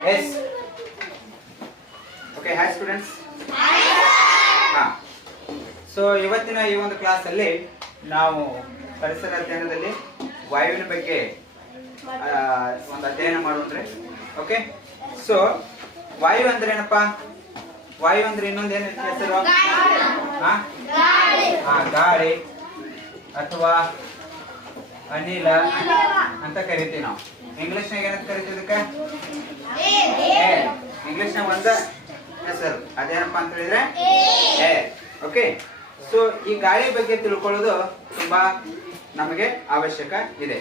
Yes. Okay, hi students. So ಇವತ್ತಿನ ಈ ಒಂದು ಕ್ಲಾಸ್ ಅಲ್ಲಿ ನಾವು ಪರಿಸರ ಅಧ್ಯಯನದಲ್ಲಿ ವಾಯುವಿನ ಬಗ್ಗೆ ಒಂದು ಅಧ್ಯಯನ ಮಾಡೋಣ್ರಿ. ಓಕೆ, ಸೊ ವಾಯು ಅಂದ್ರೆ ಏನಪ್ಪಾ? ವಾಯು ಅಂದ್ರೆ ಇನ್ನೊಂದು ಏನು ಹೆಸರು? ಗಾಳಿ ಅಥವಾ ಅನಿಲ ಅಂತ ಕರಿತೀವಿ ನಾವು. ಇಂಗ್ಲಿಷ್ನಾಗ ಏನಂತ ಕರಿತೀವಿ ಇದಕ್ಕೆ? ಇಂಗ್ಲಿಷ್ನಾಗ ಒಂದ ಹೆಸರು ಅದೇನಪ್ಪ ಅಂತ ಹೇಳಿದ್ರೆ ಏರ್. ಓಕೆ, ಸೊ ಈ ಗಾಳಿ ಬಗ್ಗೆ ತಿಳ್ಕೊಳ್ಳೋದು ತುಂಬಾ ನಮಗೆ ಅವಶ್ಯಕ ಇದೆ.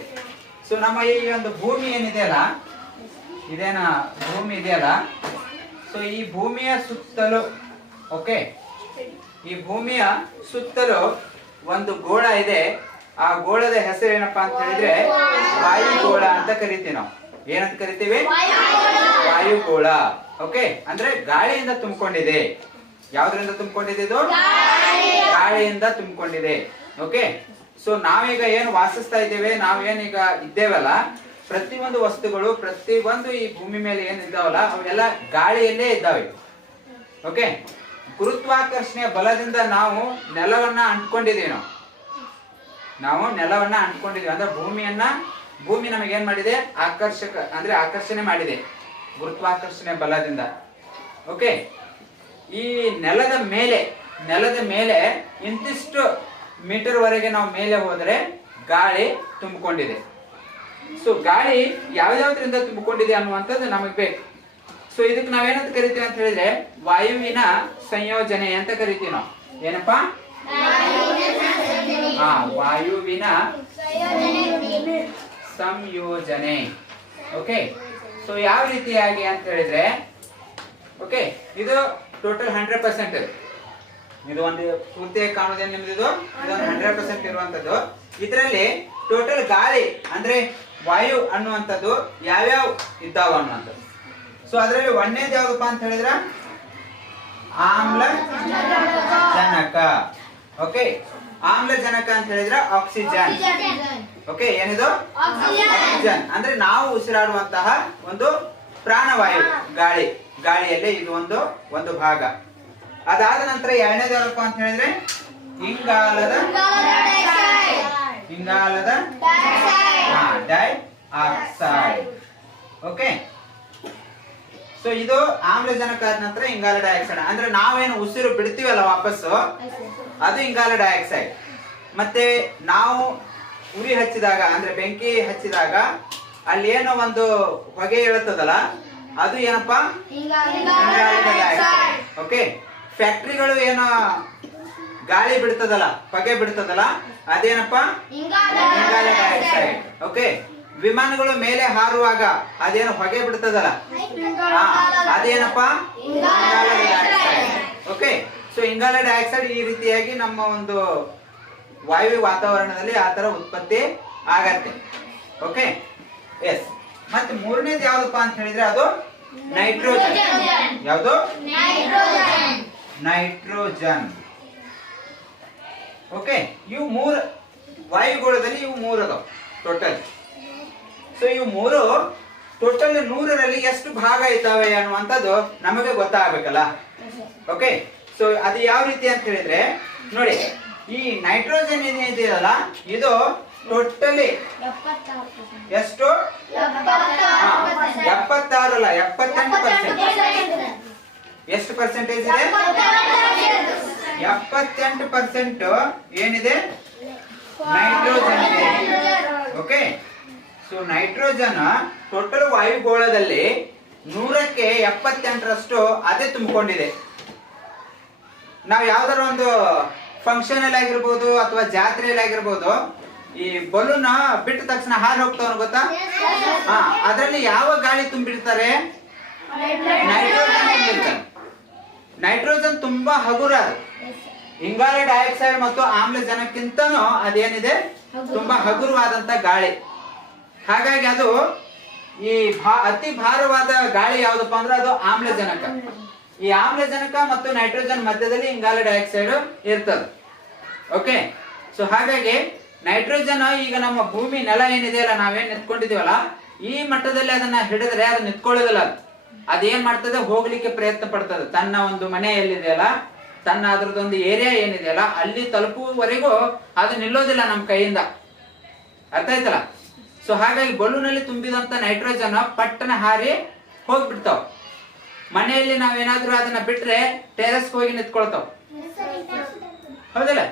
ಸೊ ನಮ್ಮ ಈ ಒಂದು ಭೂಮಿ ಏನಿದೆಯಲ್ಲ, ಇದೇನ ಭೂಮಿ ಇದೆಯಲ್ಲ, ಸೊ ಈ ಭೂಮಿಯ ಸುತ್ತಲೂ, ಓಕೆ, ಈ ಭೂಮಿಯ ಸುತ್ತಲೂ ಒಂದು ಗೋಳ ಇದೆ. ಆ ಗೋಳದ ಹೆಸರು ಏನಪ್ಪಾ ಅಂತ ಹೇಳಿದ್ರೆ ವಾಯುಗೋಳ ಅಂತ ಕರಿತೀವಿ ನಾವು. ಏನಂತ ಕರಿತೀವಿ? ವಾಯುಗೋಳ. ಓಕೆ, ಅಂದ್ರೆ ಗಾಳಿಯಿಂದ ತುಂಬಿಕೊಂಡಿದೆ. ಯಾವ್ದ್ರಿಂದ ತುಂಬಿಕೊಂಡಿದೆ ಇದು? ಗಾಳಿಯಿಂದ ತುಂಬಿಕೊಂಡಿದೆ. ಓಕೆ, ಸೊ ನಾವೀಗ ಏನು ವಾಸಿಸ್ತಾ ಇದ್ದೇವೆ, ನಾವೇನೀಗ ಇದ್ದೇವಲ್ಲ, ಪ್ರತಿಯೊಂದು ವಸ್ತುಗಳು, ಪ್ರತಿಯೊಂದು ಈ ಭೂಮಿ ಮೇಲೆ ಏನ್ ಇದ್ದಾವಲ್ಲ, ಅವೆಲ್ಲ ಗಾಳಿಯಲ್ಲೇ ಇದ್ದಾವೆ. ಓಕೆ, ಗುರುತ್ವಾಕರ್ಷಣೆಯ ಬಲದಿಂದ ನಾವು ನೆಲವನ್ನ ಅಂಟ್ಕೊಂಡಿದ್ದೀವಿ. ನಾವು ನೆಲವನ್ನ ಅಂಟ್ಕೊಂಡಿದ್ದೀವಿ ಅಂದ್ರೆ ಭೂಮಿ ನಮಗೆ ಏನ್ ಮಾಡಿದೆ? ಆಕರ್ಷಣೆ ಮಾಡಿದೆ ಗುರುತ್ವಾಕರ್ಷಣೆ ಬಲದಿಂದ. ಓಕೆ, ಈ ನೆಲದ ಮೇಲೆ ಇಂತಿಷ್ಟು ಮೀಟರ್ ವರೆಗೆ ನಾವು ಮೇಲೆ ಹೋದರೆ ಗಾಳಿ ತುಂಬಿಕೊಂಡಿದೆ. ಸೊ ಗಾಳಿ ಯಾವ್ಯಾವ್ದ್ರಿಂದ ತುಂಬಿಕೊಂಡಿದೆ ಅನ್ನುವಂಥದ್ದು ನಮಗೆ ಬೇಕು. ಸೊ ಇದಕ್ಕೆ ನಾವೇನಂತ ಕರಿತೀವಿ ಅಂತ ಹೇಳಿದ್ರೆ ವಾಯುವಿನ ಸಂಯೋಜನೆ ಅಂತ ಕರಿತೀವಿ ನಾವು. ಏನಪ್ಪಾ? ವಾಯುವಿನ ಸಂಯೋಜನೆ. ಓಕೆ, ಸೊ ಯಾವ ರೀತಿಯಾಗಿ ಅಂತ ಹೇಳಿದ್ರೆ, ಓಕೆ, ಇದು ಟೋಟಲ್ 100%. ಇದು ಒಂದು ಪೂರ್ತಿಯಾಗಿ ಕಾಣುವುದೇನು ನಿಮ್ದು? ಇದೊಂದು 100% ಇರುವಂತದ್ದು. ಇದರಲ್ಲಿ ಟೋಟಲ್ ಗಾಳಿ ಅಂದ್ರೆ ವಾಯು ಅನ್ನುವಂಥದ್ದು ಯಾವ್ಯಾವ ಇದ್ದಾವ ಅನ್ನುವಂಥದ್ದು. ಸೊ ಅದರಲ್ಲಿ ಒಂದೇದು ಯಾವ್ದಪ್ಪ ಅಂತ ಹೇಳಿದ್ರ ಆಮ್ಲಜನಕ. ಓಕೆ, ಆಮ್ಲಜನಕ ಅಂತ ಹೇಳಿದ್ರೆ ಆಕ್ಸಿಜನ್. ಓಕೆ, ಏನಿದು? ಆಕ್ಸಿಜನ್ ಅಂದ್ರೆ ನಾವು ಉಸಿರಾಡುವಂತಹ ಒಂದು ಪ್ರಾಣವಾಯು, ಗಾಳಿಯಲ್ಲಿ ಇದು ಒಂದು ಭಾಗ. ಅದಾದ ನಂತರ ಎರಡನೇದು ಯಾವಪ್ಪ ಅಂತ ಹೇಳಿದ್ರೆ ಇಂಗಾಲದ ಡೈಆಕ್ಸೈಡ್. ಓಕೆ, ಸೊ ಇದು ಆಮ್ಲಜನಕ ಆದ ನಂತರ ಇಂಗಾಲ ಡೈಆಕ್ಸೈಡ್. ಅಂದ್ರೆ ನಾವೇನು ಉಸಿರು ಬಿಡ್ತೀವಲ್ಲ ವಾಪಸ್ಸು, ಅದು ಇಂಗಾಲ ಡೈಆಕ್ಸೈಡ್. ಮತ್ತೆ ನಾವು ಉರಿ ಹಚ್ಚಿದಾಗ ಅಂದ್ರೆ ಬೆಂಕಿ ಹಚ್ಚಿದಾಗ ಅಲ್ಲಿ ಏನೋ ಒಂದು ಹೊಗೆ ಇಳುತ್ತದಲ್ಲ, ಅದು ಏನಪ್ಪಾ? ಇಂಗಾಲ ಡೈಆಕ್ಸೈಡ್. ಓಕೆ, ಫ್ಯಾಕ್ಟ್ರಿಗಳು ಏನೋ ಗಾಳಿ ಬಿಡ್ತದಲ್ಲ, ಹೊಗೆ ಬಿಡ್ತದಲ್ಲ, ಅದೇನಪ್ಪಾ? ಇಂಗಾಲ ಡೈಆಕ್ಸೈಡ್. ಓಕೆ, ವಿಮಾನಗಳು ಮೇಲೆ ಹಾರುವಾಗ ಅದೇನು ಹೊಗೆ ಬಿಡ್ತದಲ್ಲ, ಅದೇನಪ್ಪಾ? ಇಂಗಾಲ ಡೈಆಕ್ಸೈಡ್. ಓಕೆ, ಸೊ ಇಂಗಾಲ ಡೈಆಕ್ಸೈಡ್ ಈ ರೀತಿಯಾಗಿ ನಮ್ಮ ಒಂದು ವಾಯು ವಾತಾವರಣದಲ್ಲಿ ಆ ತರ ಉತ್ಪತ್ತಿ ಆಗತ್ತೆ. Okay, yes. ಮತ್ತೆ ಮೂರನೇದು ಯಾವ್ದಪ್ಪ ಅಂತ ಹೇಳಿದ್ರೆ ಅದು ನೈಟ್ರೋಜನ್. ಯಾವುದು? ನೈಟ್ರೋಜನ್. ಓಕೆ, ಇವು ಮೂರು ವಾಯುಗೋಳದಲ್ಲಿ ಇವು ಮೂರು ಅದಾವ ಟೋಟಲ್. ಸೊ ಇವು ಮೂರು ಟೋಟಲ್ 100ರಲ್ಲಿ ಎಷ್ಟು ಭಾಗ ಇದ್ದಾವೆ ಅನ್ನುವಂಥದ್ದು ನಮಗೆ ಗೊತ್ತಾಗಬೇಕಲ್ಲ. ಓಕೆ, ಸೊ ಅದು ಯಾವ ರೀತಿ ಅಂತ ಹೇಳಿದ್ರೆ ನೋಡಿ, ಈ ನೈಟ್ರೋಜನ್ ಏನಿದೆಯಲ್ಲ ಇದು ಟೋಟಲಿ ಎಷ್ಟು? 76 ಅಲ್ಲ, 78%. ಎಷ್ಟು ಪರ್ಸೆಂಟೇಜ್ ಇದೆ? 78% ಏನಿದೆ? ನೈಟ್ರೋಜನ್ ಇದೆ. ಓಕೆ, ಸೊ ನೈಟ್ರೋಜನ್ ಟೋಟಲ್ ವಾಯುಗೋಳದಲ್ಲಿ 100ಕ್ಕೆ 78ರಷ್ಟು ಅದೇ ತುಂಬಿಕೊಂಡಿದೆ. ನಾವು ಯಾವ್ದಾರ ಒಂದು ಫಂಕ್ಷನ್ ಅಲ್ಲಿ ಆಗಿರ್ಬೋದು ಅಥವಾ ಜಾತ್ರೆಯಲ್ಲಿ ಆಗಿರ್ಬೋದು, ಈ ಬಲೂನ್ ಬಿಟ್ಟ ತಕ್ಷಣ ಹಾರಿ ಹೋಗ್ತಾವ ಗೊತ್ತಾ? ಅದರಲ್ಲಿ ಯಾವ ಗಾಳಿ ತುಂಬಿರ್ತಾರೆ? ನೈಟ್ರೋಜನ್ ತುಂಬಿರ್ತಾರೆ. ನೈಟ್ರೋಜನ್ ತುಂಬಾ ಹಗುರ. ಇಂಗಾಲ ಡೈಆಕ್ಸೈಡ್ ಮತ್ತು ಆಮ್ಲಜನಕ್ಕಿಂತನೂ ಅದೇನಿದೆ ತುಂಬಾ ಹಗುರವಾದಂತ ಗಾಳಿ. ಹಾಗಾಗಿ ಅದು ಈ ಅತಿ ಭಾರವಾದ ಗಾಳಿ ಯಾವ್ದಪ್ಪ ಅಂದ್ರೆ ಅದು ಆಮ್ಲಜನಕ. ಈ ಆಮ್ಲಜನಕ ಮತ್ತು ನೈಟ್ರೋಜನ್ ಮಧ್ಯದಲ್ಲಿ ಇಂಗಾಲ ಡೈಆಕ್ಸೈಡ್ ಇರ್ತದೆ. ಓಕೆ, ಸೊ ಹಾಗಾಗಿ ನೈಟ್ರೋಜನ್ ಈಗ ನಮ್ಮ ಭೂಮಿ ನೆಲ ಏನಿದೆಯಲ್ಲ, ನಾವೇನ್ ನಿಂತ್ಕೊಂಡಿದೀವಲ್ಲ, ಈ ಮಟ್ಟದಲ್ಲಿ ಅದನ್ನ ಹಿಡಿದ್ರೆ ಅದು ನಿಂತ್ಕೊಳ್ಳೋದಿಲ್ಲ. ಅದೇನ್ ಮಾಡ್ತದೆ, ಹೋಗ್ಲಿಕ್ಕೆ ಪ್ರಯತ್ನ ಪಡ್ತದೆ. ತನ್ನ ಒಂದು ಮನೆ ಎಲ್ಲಿದೆಯಲ್ಲ, ತನ್ನ ಅದ್ರದ್ದೊಂದು ಏರಿಯಾ ಏನಿದೆಯಲ್ಲ ಅಲ್ಲಿ ತಲುಪುವವರೆಗೂ ಅದು ನಿಲ್ಲೋದಿಲ್ಲ ನಮ್ಮ ಕೈಯಿಂದ. ಅರ್ಥ ಆಯ್ತಲ್ಲ? ಸೊ ಹಾಗಾಗಿ ಬಲೂನಲ್ಲಿ ತುಂಬಿದಂತ ನೈಟ್ರೋಜನ್ ಪಟ್ಟನ ಹಾರಿ ಹೋಗ್ಬಿಡ್ತಾವ. ಮನೆಯಲ್ಲಿ ನಾವೇನಾದ್ರೂ ಅದನ್ನ ಬಿಟ್ರೆ ಟೆರೆಸ್ ಹೋಗಿ ನಿಂತ್ಕೊಳ್ತಾವ. ಹೌದಲ್ಲ?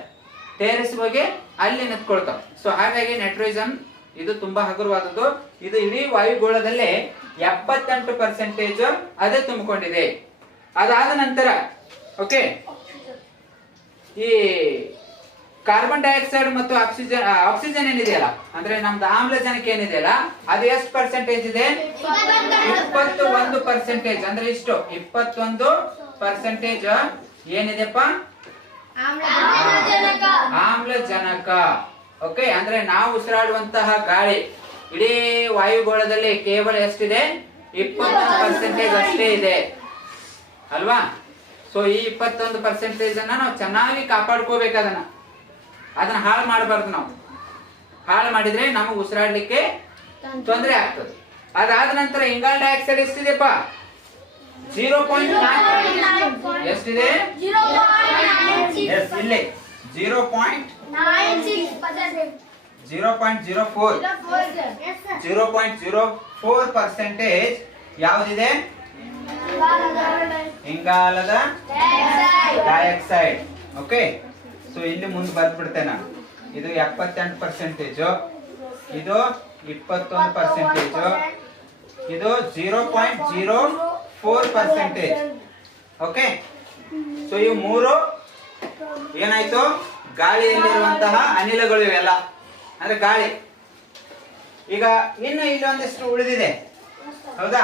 ಟೆರೆಸ್ ಹೋಗಿ ಅಲ್ಲಿ ನಿಂತ್ಕೊಳ್ತಾವ. ಸೊ ಹಾಗಾಗಿ ನೈಟ್ರೋಜನ್ ಇದು ತುಂಬಾ ಹಗುರವಾದದ್ದು. ಇದು ಇಡೀ ವಾಯುಗೋಳದಲ್ಲಿ 78% ಅದೇ ತುಂಬಿಕೊಂಡಿದೆ. ಅದಾದ ನಂತರ ಓಕೆ, ಈ ಕಾರ್ಬನ್ ಡೈಆಕ್ಸೈಡ್ ಮತ್ತು ಆಕ್ಸಿಜನ್ ಏನಿದೆಯಲ್ಲ, ಅಂದ್ರೆ ನಮ್ದು ಆಮ್ಲಜನಕ ಏನಿದೆಯಲ್ಲ, ಅದು ಎಷ್ಟು ಪರ್ಸೆಂಟೇಜ್ ಇದೆ? 21%. ಅಂದ್ರೆ ಇಷ್ಟು 21% ಏನಿದೆಪ್ಪ? ಆಮ್ಲಜನಕ. ಓಕೆ, ಅಂದ್ರೆ ನಾವು ಉಸಿರಾಡುವಂತಹ ಗಾಳಿ ಇಡೀ ವಾಯುಗೋಳದಲ್ಲಿ ಕೇವಲ ಎಷ್ಟಿದೆ? 21% ಅಷ್ಟೇ ಇದೆ ಅಲ್ವಾ? ಸೊ ಈ 21% ಅನ್ನ ನಾವು ಚೆನ್ನಾಗಿ ಕಾಪಾಡ್ಕೋಬೇಕು. ಅದನ್ನ ಹಾಳು ಮಾಡಬಾರ್ದು. ನಾವು ಹಾಳು ಮಾಡಿದ್ರೆ ನಮಗೆ ಉಸಿರಾಡ್ಲಿಕ್ಕೆ ತೊಂದರೆ ಆಗ್ತದೆ. ಅದಾದ ನಂತರ ಇಂಗಾಲ ಡೈಆಕ್ಸೈಡ್ ಎಷ್ಟಿದೆಪ್ಪ? 0.9. ಎಷ್ಟಿದೆ? ಇಲ್ಲಿ 0.04% ಯಾವುದಿದೆ? ಇಂಗಾಲದ ಡೈಆಕ್ಸೈಡ್. ಓಕೆ, ಸೊ ಇಲ್ಲಿ ಮುಂದೆ ಬರ್ದ್ಬಿಡ್ತೇನೆ ನಾನು. ಇದು 78%, ಇದು 21%, ಇದು 0.04%. ಓಕೆ, ಸೊ ಇವು ಮೂರು ಏನಾಯ್ತು? ಗಾಳಿಯಲ್ಲಿರುವಂತಹ ಅನಿಲಗಳು ಇವೆಲ್ಲ, ಅಂದ್ರೆ ಗಾಳಿ. ಈಗ ಇನ್ನು ಇಲ್ಲೊಂದಿಷ್ಟು ಉಳಿದಿದೆ, ಹೌದಾ?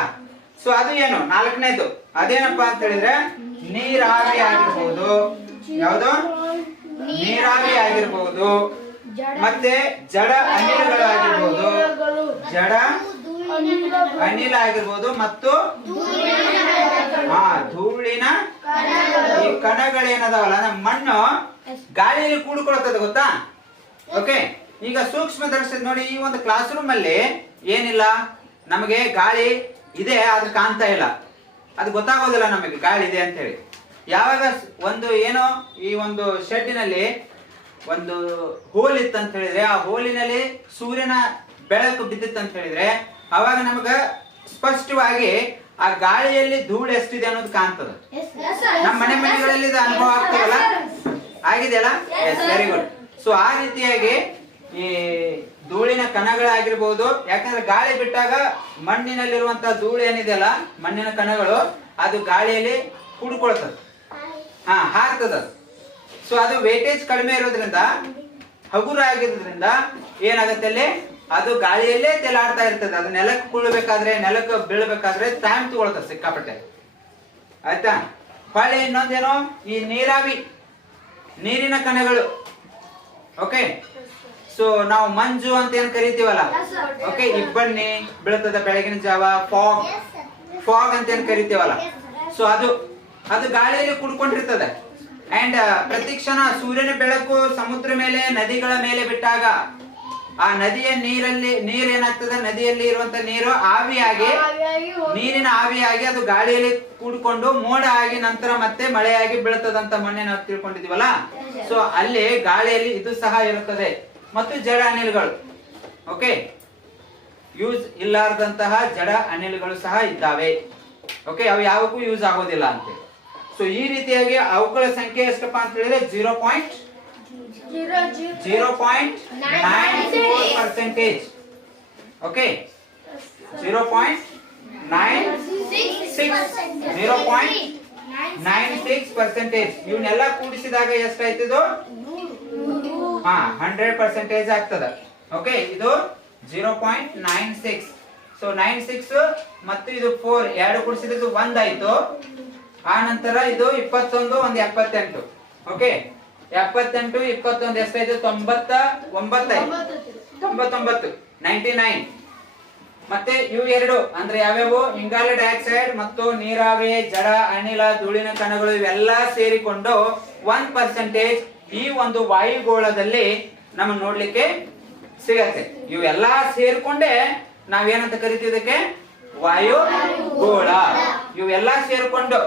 ಸೊ ಅದು ಏನು? 4ನೇದು ಅದೇನಪ್ಪಾ ಅಂತ ಹೇಳಿದ್ರೆ ನೀರಾವಿ ಆಗಿರ್ಬೋದು. ಯಾವುದು? ನೀರಾವಿ ಆಗಿರ್ಬೋದು, ಮತ್ತೆ ಜಡ ಅನಿಲಗಳು ಆಗಿರ್ಬೋದು, ಜಡ ಅನಿಲ ಆಗಿರ್ಬೋದು, ಮತ್ತು ಧೂಳಿನ ಈ ಕಣಗಳೇನದಾವಲ್ಲ, ನಮ್ಮ ಮಣ್ಣು ಗಾಳಿಯಲ್ಲಿ ಕೂಡಿಕೊಳ್ತದೆ, ಗೊತ್ತಾ? ಓಕೆ, ಈಗ ಸೂಕ್ಷ್ಮ ದರ್ಶಕ ನೋಡಿ, ಈ ಒಂದು ಕ್ಲಾಸ್ ರೂಮ್ ಅಲ್ಲಿ ಏನಿಲ್ಲ, ನಮಗೆ ಗಾಳಿ ಇದೆ ಆದ್ರೆ ಕಾಣ್ತಾ ಇಲ್ಲ, ಅದು ಗೊತ್ತಾಗೋದಿಲ್ಲ ನಮಗೆ ಗಾಳಿ ಇದೆ ಅಂತ ಹೇಳಿ. ಯಾವಾಗ ಒಂದು ಏನೋ ಈ ಒಂದು ಶೆಡ್ಡಿನಲ್ಲಿ ಒಂದು ಹೋಲ್ ಇತ್ತು ಅಂತ ಹೇಳಿದ್ರೆ, ಆ ಹೋಲಿನಲ್ಲಿ ಸೂರ್ಯನ ಬೆಳಕು ಬಿದ್ದಿತ್ತು ಅಂತ ಹೇಳಿದ್ರೆ, ಅವಾಗ ನಮಗ ಸ್ಪಷ್ಟವಾಗಿ ಆ ಗಾಳಿಯಲ್ಲಿ ಧೂಳು ಎಷ್ಟಿದೆ ಅನ್ನೋದು ಕಾಣ್ತದೆ. ನಮ್ಮ ಮನೆಗಳಲ್ಲಿ ಇದು ಅನುಭವ ಆಗ್ತದಲ್ಲ, ಆಗಿದೆಯಲ್ಲ? S, very good. ಸೊ ಆ ರೀತಿಯಾಗಿ ಈ ಧೂಳಿನ ಕಣಗಳಾಗಿರ್ಬೋದು, ಯಾಕಂದ್ರೆ ಗಾಳಿ ಬಿಟ್ಟಾಗ ಮಣ್ಣಿನಲ್ಲಿರುವಂತಹ ಧೂಳು ಏನಿದೆಯಲ್ಲ, ಮಣ್ಣಿನ ಕಣಗಳು ಅದು ಗಾಳಿಯಲ್ಲಿ ಕೂಡ್ಕೊಳ್ತದೆ, ಹಾರ್ತದ. ಸೊ ಅದು ವೇಟೇಜ್ ಕಡಿಮೆ ಇರೋದ್ರಿಂದ, ಹಗುರ ಆಗಿರೋದ್ರಿಂದ ಏನಾಗುತ್ತೆ ಅಲ್ಲಿ, ಅದು ಗಾಳಿಯಲ್ಲೇ ತೇಲಾಡ್ತಾ ಇರ್ತದೆ. ಅದು ನೆಲಕ್ಕೆ ಕುಳ್ಬೇಕಾದ್ರೆ, ನೆಲಕ್ಕೆ ಬೀಳ್ಬೇಕಾದ್ರೆ ಟೈಮ್ ತಗೊಳ್ತದೆ ಸಿಕ್ಕಾಪಟ್ಟೆ. ಆಯ್ತಾ? ಹೊಳೆ ಇನ್ನೊಂದೇನೋ, ಈ ನೀರಾವಿ, ನೀರಿನ ಕಣಗಳು. ಓಕೆ, ಸೊ ನಾವು ಮಂಜು ಅಂತ ಏನ್ ಕರಿತೀವಲ್ಲ, ಓಕೆ, ಇಬ್ಬನಿ ಬೀಳ್ತದ ಬೆಳಗಿನ ಜಾವ, ಫಾಗ್ ಅಂತ ಏನ್ ಕರಿತೀವಲ್ಲ, ಸೊ ಅದು ಗಾಳಿಯಲ್ಲಿ ಕುಡ್ಕೊಂಡಿರ್ತದೆ. ಅಂಡ್ ಪ್ರತಿ ಕ್ಷಣ ಸೂರ್ಯನ ಬೆಳಕು ಸಮುದ್ರ ಮೇಲೆ, ನದಿಗಳ ಮೇಲೆ ಬಿಟ್ಟಾಗ ಆ ನದಿಯ ನೀರೇನಾಗ್ತದೆ, ನದಿಯಲ್ಲಿ ಇರುವಂತ ನೀರು ಆವಿಯಾಗಿ, ನೀರಿನ ಆವಿಯಾಗಿ ಅದು ಗಾಳಿಯಲ್ಲಿ ಕೂಡ್ಕೊಂಡು ಮೋಡ ಆಗಿ ನಂತರ ಮತ್ತೆ ಮಳೆಯಾಗಿ ಬೀಳ್ತದಂತ ಮೊನ್ನೆ ನಾವು ತಿಳ್ಕೊಂಡಿದೀವಲ್ಲ. ಸೊ ಅಲ್ಲಿ ಗಾಳಿಯಲ್ಲಿ ಇದು ಸಹ ಇರುತ್ತದೆ. ಮತ್ತು ಜಡ ಅನಿಲಗಳು. ಓಕೆ, ಯೂಸ್ ಇಲ್ಲಾರದಂತಹ ಜಡ ಅನಿಲಗಳು ಸಹ ಇದ್ದಾವೆ. ಓಕೆ, ಅವು ಯಾವಕ್ಕೂ ಯೂಸ್ ಆಗೋದಿಲ್ಲ ಅಂತ. ಸೊ ಈ ರೀತಿಯಾಗಿ ಅವುಗಳ ಸಂಖ್ಯೆ ಎಷ್ಟಪ್ಪ ಅಂತ ಹೇಳಿದ್ರೆ 0.94%. ಓಕೆ, 0.96%. ಇವನ್ನೆಲ್ಲ ಕೂಡಿಸಿದಾಗ ಎಷ್ಟಾಯ್ತದು? 100% ಆಗ್ತದ. ಓಕೆ, ಇದು 0.96. ಸೊ 96 ಮತ್ತು ಇದು 4 ಎರಡು ಕೂಡಿಸಿದ್ರೆ 1 ಆಯ್ತು. ಆ ನಂತರ ಇದು 21 ಒಂದು 78. ಓಕೆ, 78 21 ಎಷ್ಟಾಯ್ತು? 99. ಮತ್ತೆ ಇವು ಎರಡು ಅಂದ್ರೆ ಯಾವ್ಯಾವು? ಇಂಗಾಲ ಡೈಆಕ್ಸೈಡ್ ಮತ್ತು ನೀರಾವಿ, ಜಡ ಅನಿಲ, ಧೂಳಿನ ಕಣಗಳು ಇವೆಲ್ಲ ಸೇರಿಕೊಂಡು 1% ಈ ಒಂದು ವಾಯುಗೋಳದಲ್ಲಿ ನಮಗೆ ನೋಡ್ಲಿಕ್ಕೆ ಸಿಗತ್ತೆ. ಇವೆಲ್ಲ ಸೇರ್ಕೊಂಡೆ ನಾವೇನಂತ ಕರಿತೀವಿ? ಇದಕ್ಕೆ ವಾಯುಗೋಳ. ಇವೆಲ್ಲ ಸೇರ್ಕೊಂಡು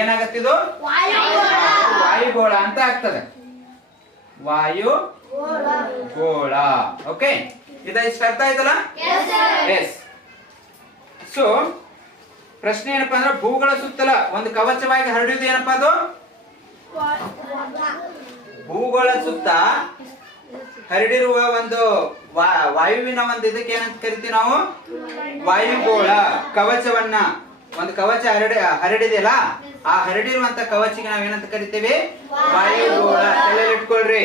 ಏನಾಗತ್ತಿದು ವಾಯುಗೋಳ ಅಂತ ಆಗ್ತದೆ. ವಾಯುಗೋಳ. ಓಕೆ, ಇಷ್ಟ ಅರ್ಥ ಆಯ್ತಲ್ಲ? ಎಸ್. ಸೊ ಪ್ರಶ್ನೆ ಏನಪ್ಪಾ ಅಂದ್ರೆ ಭೂಗಳ ಸುತ್ತಲ ಒಂದು ಕವಚವಾಗಿ ಹರಡುವುದು ಏನಪ್ಪಾ ಅದು? ಭೂಗೋಳ ಸುತ್ತ ಹರಡಿರುವ ಒಂದು ವಾಯುವಿನ ಒಂದು ಇದಕ್ಕೆ ಏನಂತ ಕರಿತೀವಿ ನಾವು? ವಾಯುಗೋಳ. ಕವಚವನ್ನ, ಒಂದು ಕವಚ ಹರಡಿದೆಯಲ್ಲ, ಆ ಹರಡಿರುವಂತ ಕವಚಿಗೆ ನಾವ್ ಏನಂತ ಕರಿತೀವಿ? ವಾಯುಗೋಳ. ತಲೆಯಲ್ಲಿ ಇಟ್ಕೊಳ್ರಿ.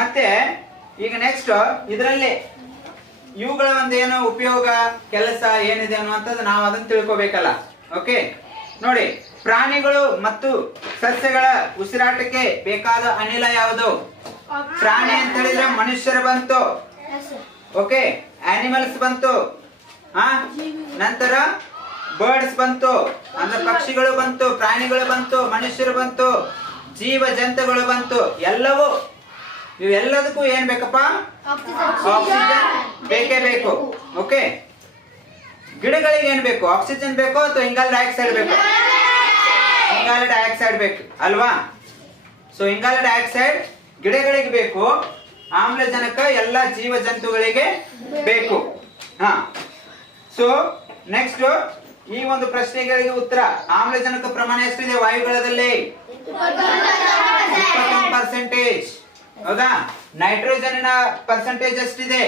ಮತ್ತೆ ಈಗ ನೆಕ್ಸ್ಟ್ ಇದರಲ್ಲಿ ಇವುಗಳ ಒಂದು ಏನು ಉಪಯೋಗ, ಕೆಲಸ ಏನಿದೆ ಅನ್ನುವಂಥದ್ದು ನಾವು ಅದನ್ನ ತಿಳ್ಕೊಬೇಕಲ್ಲ. ಓಕೆ, ನೋಡಿ, ಪ್ರಾಣಿಗಳು ಮತ್ತು ಸಸ್ಯಗಳ ಉಸಿರಾಟಕ್ಕೆ ಬೇಕಾದ ಅನಿಲ ಯಾವುದು? ಪ್ರಾಣಿ ಅಂತ ಹೇಳಿದ್ರೆ ಮನುಷ್ಯರು ಬಂತು. ಓಕೆ, ಆನಿಮಲ್ಸ್ ಬಂತು. ನಂತರ ಬರ್ಡ್ಸ್ ಬಂತು, ಅಂದ್ರೆ ಪಕ್ಷಿಗಳು ಬಂತು, ಪ್ರಾಣಿಗಳು ಬಂತು, ಮನುಷ್ಯರು ಬಂತು, ಜೀವ ಜಂತುಗಳು ಬಂತು. ಎಲ್ಲವೂ ಇವೆಲ್ಲದಕ್ಕೂ ಏನ್ ಬೇಕಪ್ಪ? ಆಕ್ಸಿಜನ್ ಬೇಕೇ ಬೇಕು. ಓಕೆ, ಗಿಡಗಳಿಗೆ ಏನ್ ಬೇಕು? ಆಕ್ಸಿಜನ್ ಬೇಕು ಅಥವಾ ಇಂಗಾಲ ಡೈಆಕ್ಸೈಡ್ ಬೇಕು? ಇಂಗಾಲ ಡೈಆಕ್ಸೈಡ್ ಬೇಕು ಅಲ್ವಾ? ಸೊ ಇಂಗಾಲ ಡೈಆಕ್ಸೈಡ್ ಗಿಡಗಳಿಗೆ ಬೇಕು, ಆಮ್ಲಜನಕ ಎಲ್ಲ ಜೀವ ಜಂತುಗಳಿಗೆ ಬೇಕು. ಸೊ ನೆಕ್ಸ್ಟ್ ಈ ಒಂದು ಪ್ರಶ್ನೆಗಳಿಗೆ ಉತ್ತರ. ಆಮ್ಲಜನಕ ಪ್ರಮಾಣ ಎಷ್ಟಿದೆ ವಾಯುಗೋಳದಲ್ಲಿ? 21%. ಹೌದಾ? ನೈಟ್ರೋಜನ್ ಪರ್ಸೆಂಟೇಜ್ ಎಷ್ಟಿದೆ?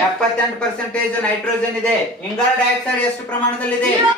78% ನೈಟ್ರೋಜನ್ ಇದೆ. ಇಂಗಾಲ ಡೈಆಕ್ಸೈಡ್ ಎಷ್ಟು ಪ್ರಮಾಣದಲ್ಲಿದೆ?